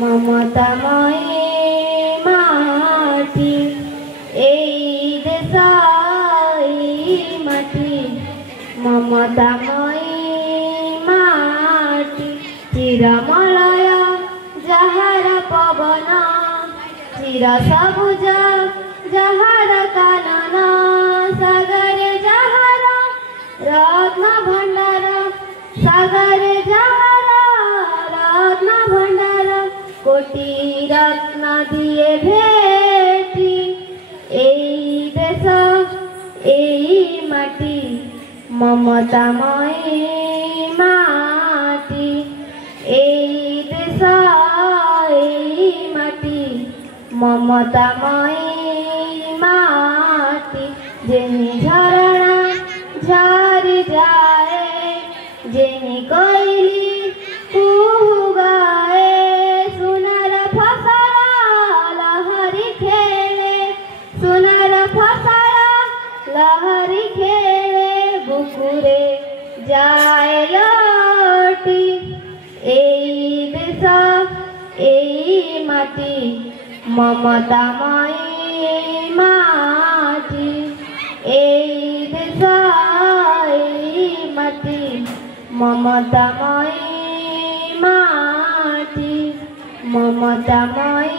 মমতাময়ী মাটি এই দেশাই মাটি মমতাময়ী মাটি চিরমলয় যাহার পবন চির সবুজ যাহার কানন সাগরে যাহার রত্ন ভণ্ডার সাগরে যাহার রত্ন ভণ্ডার কোটি রত্ন দিয়ে ভেটি এই দেশ এই মাটি মমতাময়ী মাটি এই দেশ এই মাটি মমতাময়ী মাটি যেনি ঝরনা ঝরি যায় যেনি কোইলি কুহু গায়ে সোনার ফসল লহরি খেলে সোনার ফসল লহরি খেলে বুকুরে যায় লটি এই দেশ এই মাটি মমতাময়ী মাটি এই দেশ এই মাটি মমতাময়ী মাটি মমতাময়ী